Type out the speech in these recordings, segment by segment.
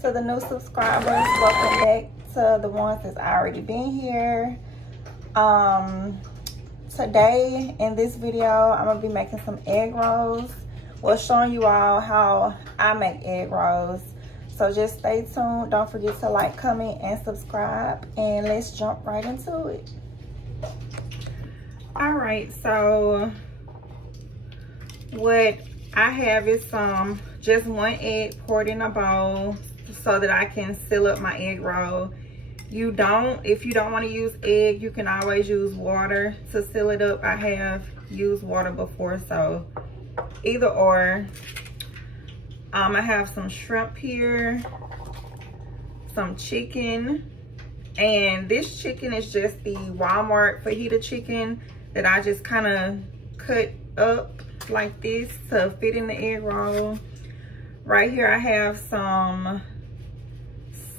To the new subscribers, welcome back. To the ones that's already been here. Today in this video, I'm gonna be making some egg rolls. Well, showing you all how I make egg rolls. So just stay tuned. Don't forget to like, comment, and subscribe. And let's jump right into it. All right, so what I have is just one egg poured in a bowl so that I can seal up my egg roll. If you don't want to use egg, you can always use water to seal it up. I have used water before, so either or. I have some shrimp here, some chicken, and this chicken is just the Walmart fajita chicken that I just kind of cut up like this to fit in the egg roll. Right here I have some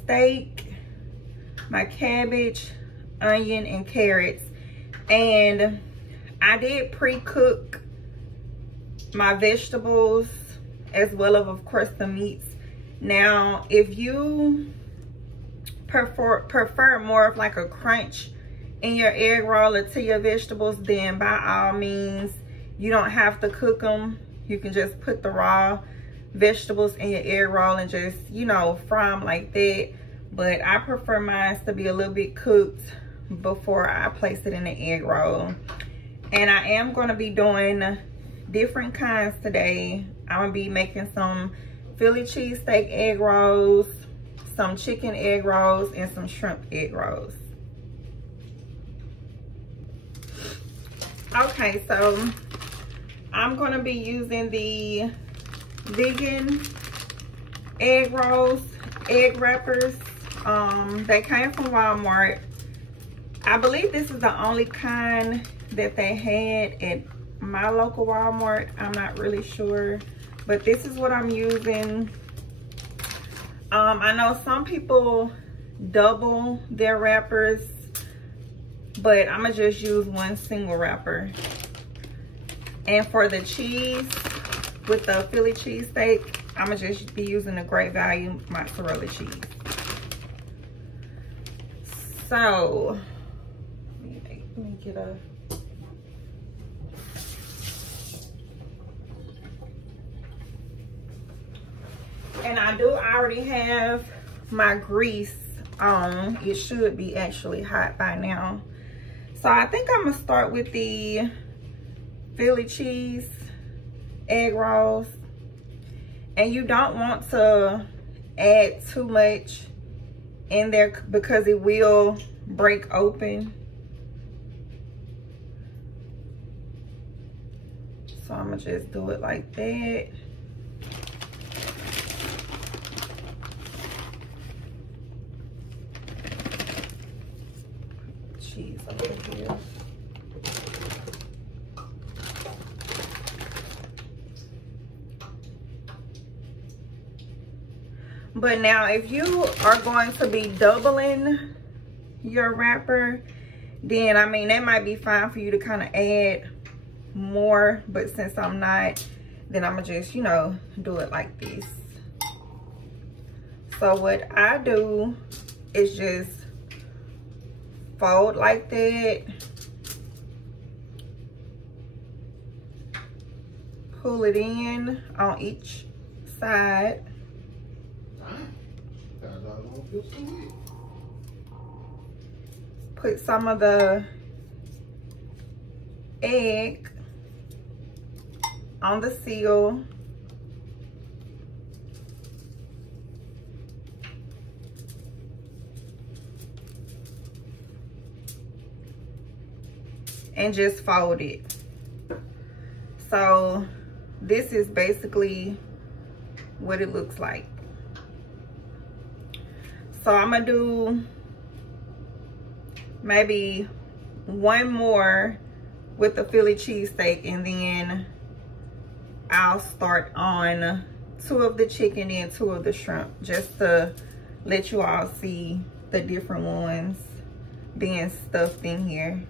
steak, my cabbage, onion, and carrots. And I did pre-cook my vegetables as well as, of course, the meats. Now, if you prefer more of like a crunch in your egg roll or to your vegetables, then by all means, you don't have to cook them. You can just put the raw vegetables in your egg roll and just, you know, fry them like that. But I prefer mine to be a little bit cooked before I place it in the egg roll. And I am going to be doing different kinds today. I'm going to be making some Philly cheesesteak egg rolls, some chicken egg rolls, and some shrimp egg rolls. Okay, so I'm going to be using the vegan egg rolls, egg wrappers. They came from Walmart. I believe this is the only kind that they had at my local Walmart. I'm not really sure, but this is what I'm using. I know some people double their wrappers, but I'm gonna just use one single wrapper. And for the cheese, with the Philly cheesesteak, I'm gonna just be using the Great Value mozzarella cheese. So, let me get a... And I do already have my grease on. It should be actually hot by now. So I think I'm gonna start with the Philly cheese egg rolls. And you don't want to add too much in there because it will break open. So I'm gonna just do it like that. Cheese over here. But now if you are going to be doubling your wrapper, then I mean that might be fine for you to kind of add more, but since I'm not, then I'm gonna just, you know, do it like this. So what I do is just fold like that, pull it in on each side, put some of the egg on the seal, and just fold it. So this is basically what it looks like. So I'm gonna do maybe one more with the Philly cheesesteak, and then I'll start on 2 of the chicken and 2 of the shrimp, just to let you all see the different ones being stuffed in here.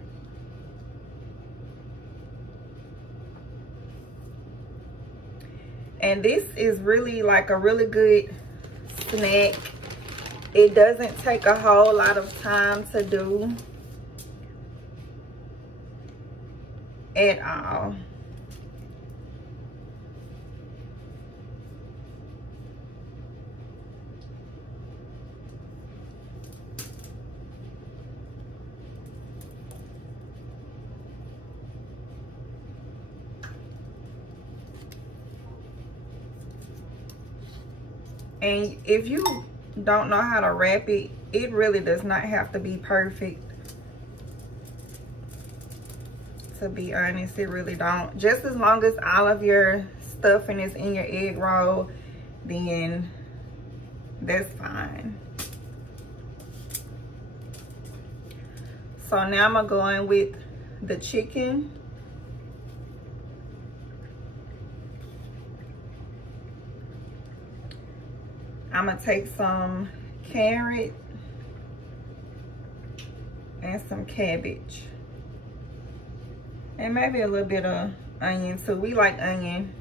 And this is really like a really good snack. It doesn't take a whole lot of time to do at all. And if you don't know how to wrap it, it really does not have to be perfect. To be honest, it really don't. Just as long as all of your stuffing is in your egg roll, then that's fine. So now I'm gonna go in with the chicken. I'm gonna take some carrot and some cabbage. And maybe a little bit of onion too. We like onion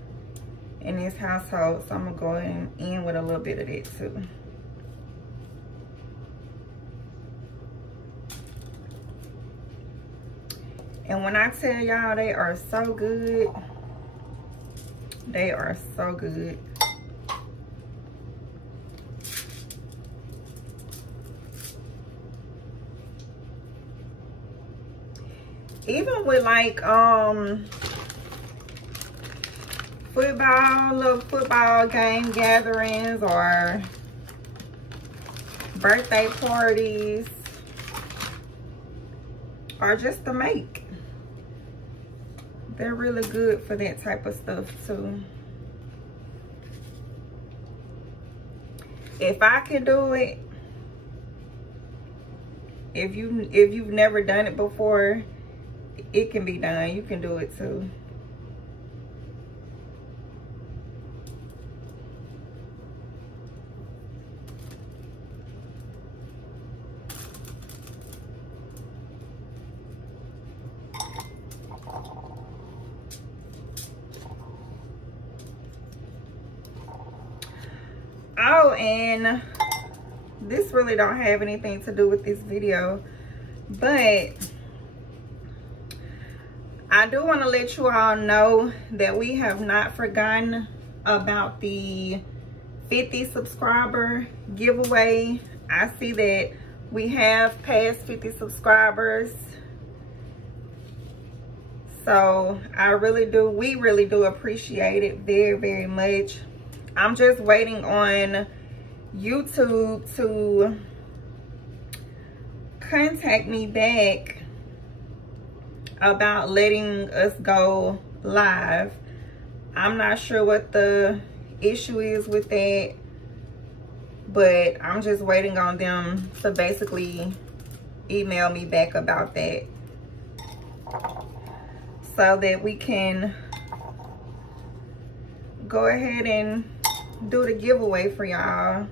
in this household, so I'm gonna go in with a little bit of that too. And when I tell y'all they are so good, they are so good. Even with like little football game gatherings or birthday parties, or just to make, they're really good for that type of stuff too. If I can do it, if you've never done it before, it can be done. You can do it too. Oh, and this really don't have anything to do with this video, but I do want to let you all know that we have not forgotten about the 50 subscriber giveaway. I see that we have passed 50 subscribers. So we really do appreciate it very, very much. I'm just waiting on YouTube to contact me back about letting us go live. I'm not sure what the issue is with that, but I'm just waiting on them to basically email me back about that so that we can go ahead and do the giveaway for y'all.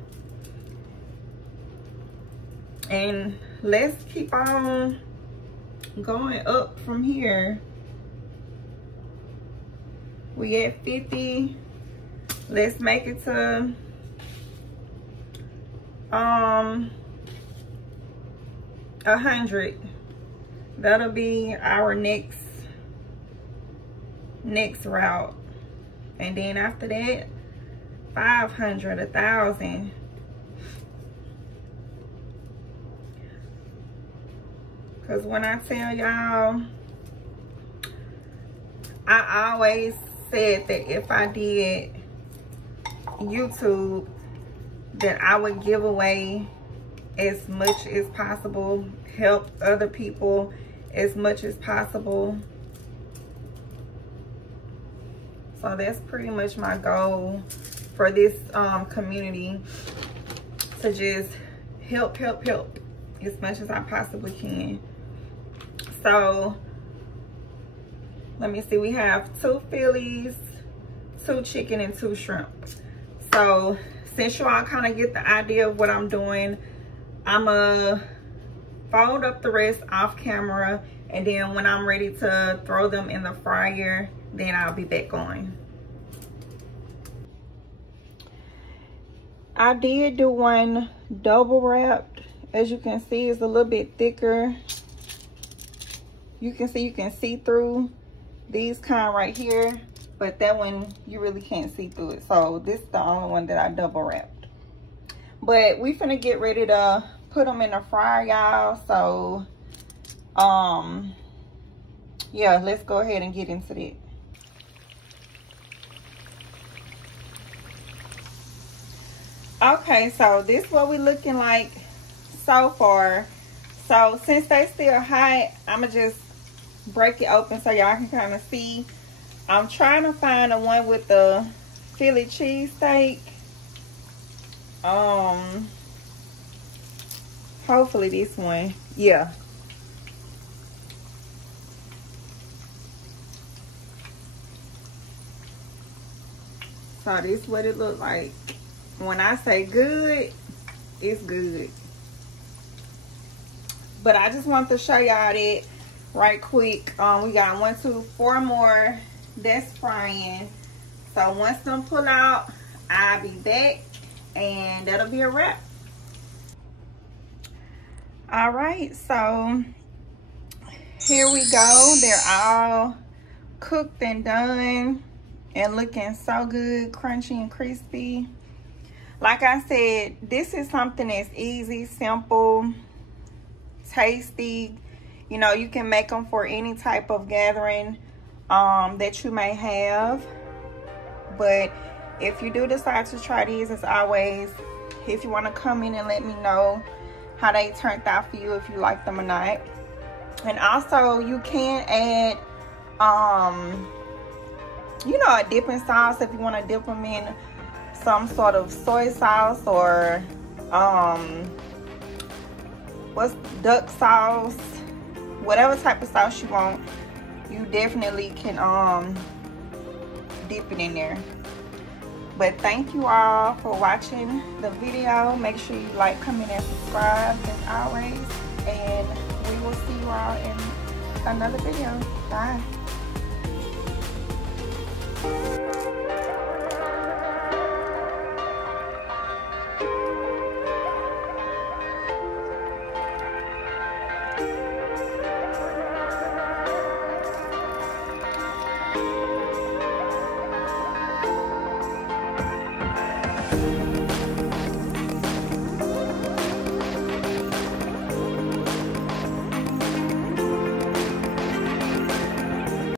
And let's keep on going up from here. We at 50. Let's make it to 100. That'll be our next route. And then after that, 500, 1,000. Because when I tell y'all, I always said that if I did YouTube, that I would give away as much as possible, help other people as much as possible. So that's pretty much my goal for this community, to just help as much as I possibly can. So let me see, we have 2 Phillies, 2 chicken, and 2 shrimp. So since you all kind of get the idea of what I'm doing, I'm gonna fold up the rest off camera, and then when I'm ready to throw them in the fryer, then I'll be back on. I did do one double wrapped. As you can see, it's a little bit thicker. You can see through these kind right here, but that one you really can't see through it. So this is the only one that I double wrapped. But we finna get ready to put them in the fryer, y'all. So yeah, let's go ahead and get into that. Okay, so this is what we looking like so far. So since they still hot, I'ma just break it open so y'all can kind of see. I'm trying to find the one with the Philly cheesesteak. Hopefully this one. Yeah. So this is what it look like. When I say good, it's good. But I just want to show y'all that right quick. We got 1, 2, 4 more that's frying. So once them pull out, I'll be back and that'll be a wrap. All right, so here we go. They're all cooked and done and looking so good, crunchy and crispy. Like I said, this is something that's easy, simple, tasty. You know, you can make them for any type of gathering that you may have. But if you do decide to try these, as always, if you want to come in and let me know how they turned out for you, if you like them or not. And also you can add you know, a dipping sauce if you want to dip them in some sort of soy sauce or what's duck sauce, whatever type of sauce you want, you definitely can dip it in there. But thank you all for watching the video. Make sure you like, comment, and subscribe as always, and we will see you all in another video. Bye.